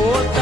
outra.